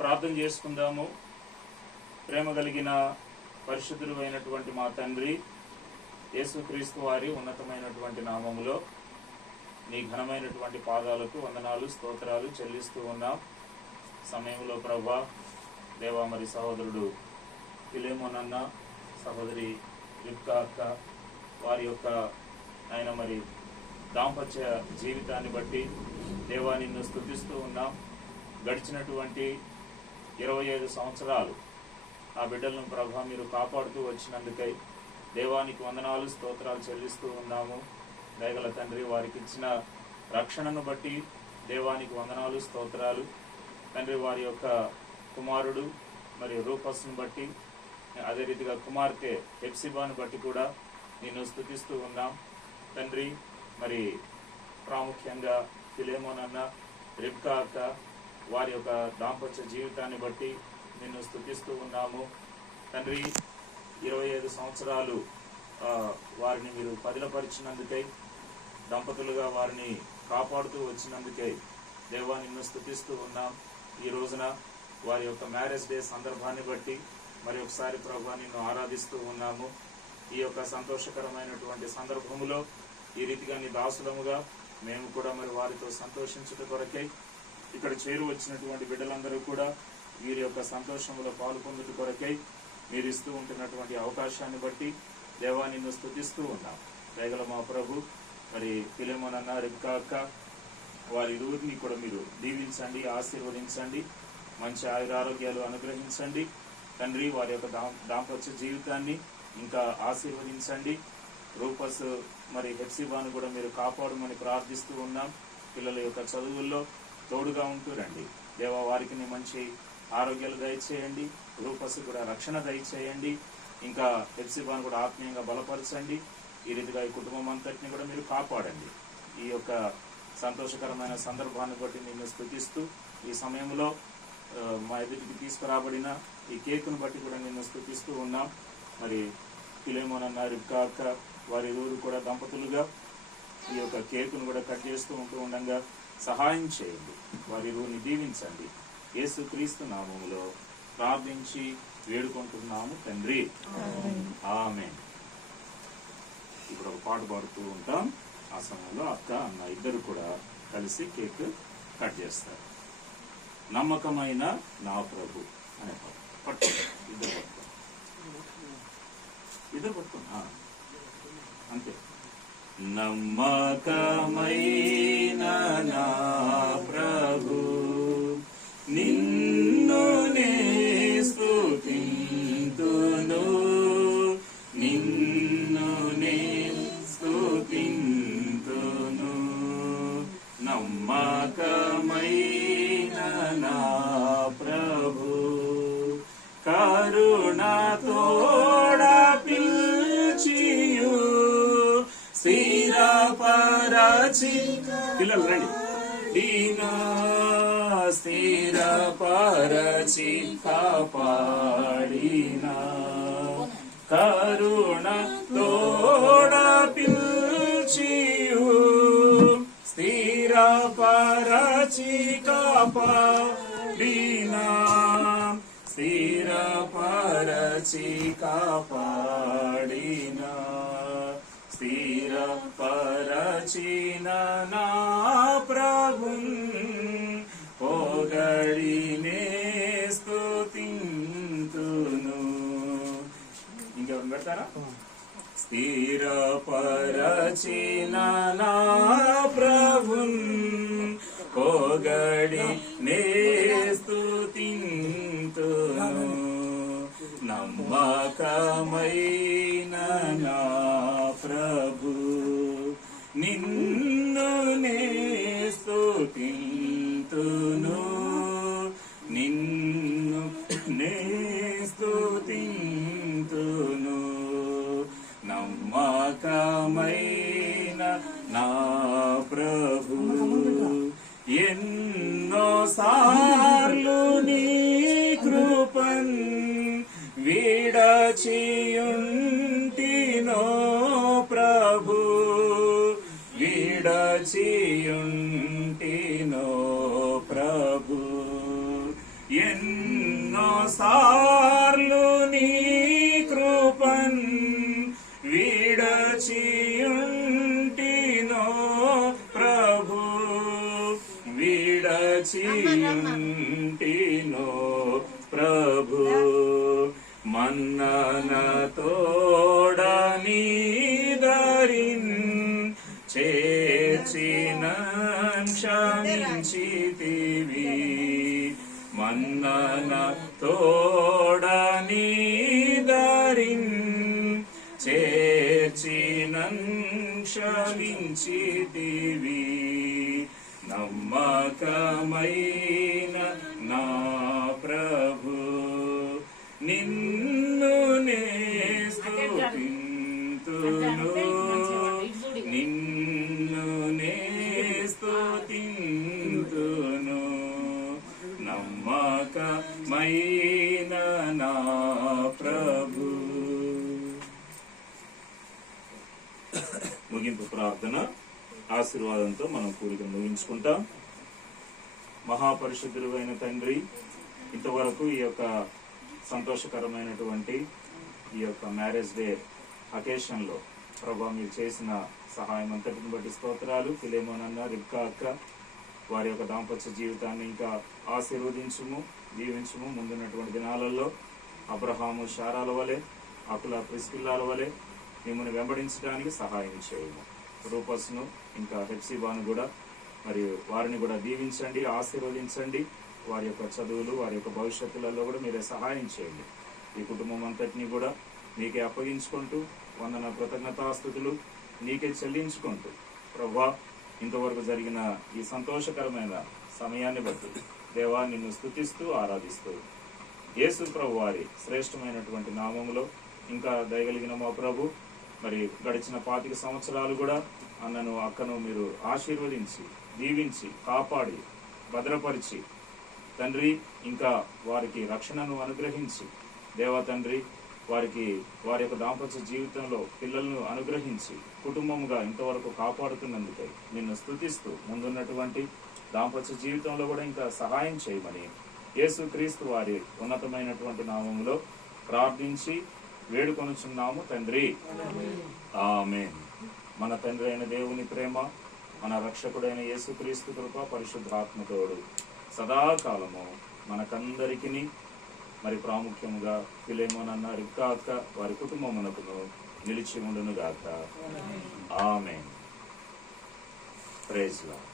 ప్రార్థన చేసుకుందాము. ప్రేమ కలిగిన పరిశుద్ధుడు అయినటువంటి మా తండ్రి యేసుక్రీస్తు వారి ఉన్నతమైనటువంటి నామములో నీ ఘనమైనటువంటి పాదాలకు వందనాలు స్తోత్రాలు చెల్లిస్తూ ఉన్నాం. సమయంలో ప్రభువా దేవా, మరి సహోదరుడు ఫిలేమోనన్న, సహోదరి రిబ్కా అక్క వారి యొక్క ఆయన మరి దాంపత్య జీవితాన్ని బట్టి దేవా నిన్ను స్తుతిస్తూ ఉన్నాం. గడిచినటువంటి 25 సంవత్సరాలు ఆ బిడ్డలను ప్రభా మీరు కాపాడుతూ వచ్చినందుకై దేవానికి వందనాలు స్తోత్రాలు చెల్లిస్తూ ఉన్నాము. దయగల తండ్రి, వారికి ఇచ్చిన రక్షణను బట్టి దేవానికి వందనాలు స్తోత్రాలు తండ్రి. వారి యొక్క కుమారుడు మరి రూపస్ను బట్టి, అదే రీతిగా కుమార్తె హెప్సిబాను బట్టి కూడా నిన్ను స్తుతిస్తూ ఉన్నాం తండ్రి. మరి ప్రాముఖ్యంగా ఫిలేమోనన్న, రిబ్కా అక్క వారి యొక్క దాంపత్య జీవితాన్ని బట్టి నిన్ను స్తుతిస్తూ ఉన్నాము తండ్రి. 25 సంవత్సరాలు వారిని మీరు పదిలపరిచినందుకై, దంపతులుగా వారిని కాపాడుతూ వచ్చినందుకై దేవా నిన్ను స్తుతిస్తూ ఉన్నాం. ఈ రోజున వారి యొక్క మ్యారేజ్ డే సందర్భాన్ని బట్టి మరి ఒకసారి ప్రభువా నిన్ను ఆరాధిస్తూ ఉన్నాము. ఈ యొక్క సంతోషకరమైనటువంటి సందర్భములో ఈ రీతిగా నీ దాసులముగా మేము కూడా మరి వారితో సంతోషించుట కొరకై ఇక్కడ చేరు వచ్చినటువంటి బిడ్డలందరూ కూడా వీరి యొక్క సంతోషంలో పాల్పొందుట కొరకై మీరు ఇస్తూ ఉంటున్నటువంటి అవకాశాన్ని బట్టి దేవా నిన్ను స్తుతిస్తూ ఉన్నాం. దయగల మా ప్రభు, మరి ఫిలేమోనన్న, రిబ్కా అక్క వారి ఇరువురిని కూడా మీరు దీవించండి, ఆశీర్వదించండి, మంచి ఆయురారోగ్యాలు అనుగ్రహించండి తండ్రి. వారి యొక్క దాంపత్య జీవితాన్ని ఇంకా ఆశీర్వదించండి. రూపస్ మరి హెప్సిబాను కూడా మీరు కాపాడమని ప్రార్థిస్తూ ఉన్నాం. పిల్లల యొక్క చదువుల్లో తోడుగా ఉంటూ రండి దేవా. వారికి మంచి ఆరోగ్యాలు దయచేయండి, రూపస్ కూడా రక్షణ దయచేయండి, ఇంకా హెప్సిబాను కూడా ఆత్మీయంగా బలపరచండి. ఈ రీతిగా ఈ కుటుంబం అంతటిని కూడా మీరు కాపాడండి. ఈ యొక్క సంతోషకరమైన సందర్భాన్ని బట్టి నిన్ను స్తుతిస్తూ ఈ సమయంలో మా ఎదుటికి తీసుకురాబడిన ఈ కేకును బట్టి కూడా నిన్ను స్తుతిస్తూ ఉన్నాం. మరి ఫిలేమోనన్న, రిబ్కా అక్క వారి ఇరువురు కూడా దంపతులుగా ఈ యొక్క కేకును కూడా కట్ చేస్తూ ఉంటూ ఉండగా సహాయం చేయండి, వారి ఇరువురిని దీవించండి. యేసుక్రీస్తు నామములో ప్రార్థించి వేడుకుంటున్నాము తండ్రి, ఆమేన్. ఇప్పుడు ఒక పాట పాడుతూ ఉంటాం. ఆ సమయంలో అక్క అన్న ఇద్దరు కూడా కలిసి కేక్ కట్ చేస్తారు. నమ్మకమైన నా ప్రభు అనే పాట పట్టుకో, ఇద్దరు పట్టుకో అంతే. నమ్మకమైన నా ప్రభు నిన్ను నే స్తుతింతును, నిన్ను నే స్తుతింతును. నమ్మకమైన నా ప్రభు కరుణతోడ పిల్చియు స్థిరపరచి, పిల్లలు రండి, దీనా స్థిరపరచి కాపాడినా కరుణతోడ పిల్చియు స్థిరపరచి కాపాడినా, స్థిరపరచి కాపాడినా, స్థిరపరచిన నా ప్రభున్ పొగడినే స్తుతింతును. ఇంకెవరు పెడతారా? స్థిరపరచిన నా ప్రభున్ పొగడినే స్తుతింతును. నమ్మకమైన నా ప్రభు నిన్ను నే స్తుతింతును, నిన్ను నే స్తుతింతును. నమ్మకమైన నా ప్రభు ఎన్నో సార్లు నీ కృపన్ విడచియుంటినో ప్రభు, విడచియుంటినో ప్రభు. ఎన్నో సార్లు నీ కృపన్ విడచియుంటినో ప్రభు, విడచియుంటినో ప్రభు. మన్నన తోడని దరిన్ చేర్చిన క్షమించితివి, మన్నన తోడని దరిన్ చేర్చిన క్షమించితివి. నమ్మకమైన నా ప్రభు, నిన్ను నే స్తుతింతును, నిన్ను నే స్తుతింతును. నమ్మకమైన నా ప్రభు. ముగింపు ప్రార్థన ఆశీర్వాదంతో మనం కూడిక ముగించుకుంటాం. మహాపరిశుద్ధుడు అయిన తండ్రి, ఇంతవరకు ఈ యొక్క సంతోషకరమైనటువంటి ఈ యొక్క మ్యారేజ్ డే అకేషన్ లో ప్రభా మీరు చేసిన సహాయం అంతటిని బట్టి స్తోత్రాలు. ఫిలేమోనన్న, రిబ్కా అక్క వారి యొక్క దాంపత్య జీవితాన్ని ఇంకా ఆశీర్వదించుము, దీవించుము. ముందున్నటువంటి దినాలలో అబ్రహాము, శారాల వలె, అకుల, ప్రిస్కిల్లాల వలె మిమ్మల్ని వెంబడించడానికి సహాయం చేయము. రూపస్ను ఇంకా హెప్సిబాను కూడా మరియు వారిని కూడా దీవించండి, ఆశీర్వదించండి. వారి యొక్క చదువులు, వారి యొక్క భవిష్యత్తులలో కూడా మీరే సహాయం చేయండి. ఈ కుటుంబం అంతటినీ కూడా మీకే అప్పగించుకుంటూ వందన కృతజ్ఞతాస్తుతులు నీకే చెల్లించుకుంటూ ప్రభువా, ఇంతవరకు జరిగిన ఈ సంతోషకరమైన సమయాన్ని బట్టి దేవా నిన్ను స్తుతిస్తూ ఆరాధిస్తూ యేసు ప్రభు వారి శ్రేష్టమైనటువంటి నామములో ఇంకా దయగలిగిన మా ప్రభు, మరి గడిచిన 25 సంవత్సరాలు కూడా అన్నను, అక్కను మీరు ఆశీర్వదించి, దీవించి, కాపాడి, భద్రపరిచి తండ్రి, ఇంకా వారికి రక్షణను అనుగ్రహించి దేవా తండ్రి, వారికి వారి యొక్క దాంపత్య జీవితంలో పిల్లలను అనుగ్రహించి కుటుంబముగా ఇంతవరకు కాపాడుతున్నందుకై నిన్ను స్తుతిస్తూ ముందున్నటువంటి దాంపత్య జీవితంలో కూడా ఇంకా సహాయం చేయమని యేసు క్రీస్తు వారి ఉన్నతమైనటువంటి నామములో ప్రార్థించి వేడుకొనుచున్నాము తండ్రి, ఆమేన్. మన తండ్రి అయిన దేవుని ప్రేమ, మన రక్షకుడైన యేసు క్రీస్తు కృప, పరిశుద్ధాత్మతోడు సదాకాలము మనకందరికీ, మరి ప్రాముఖ్యముగా ఫిలేమోనన్న, రిబ్కా అక్క వారి కుటుంబమునకును నిలిచి ఉండును గాక. ఆమేన్. Praise lord.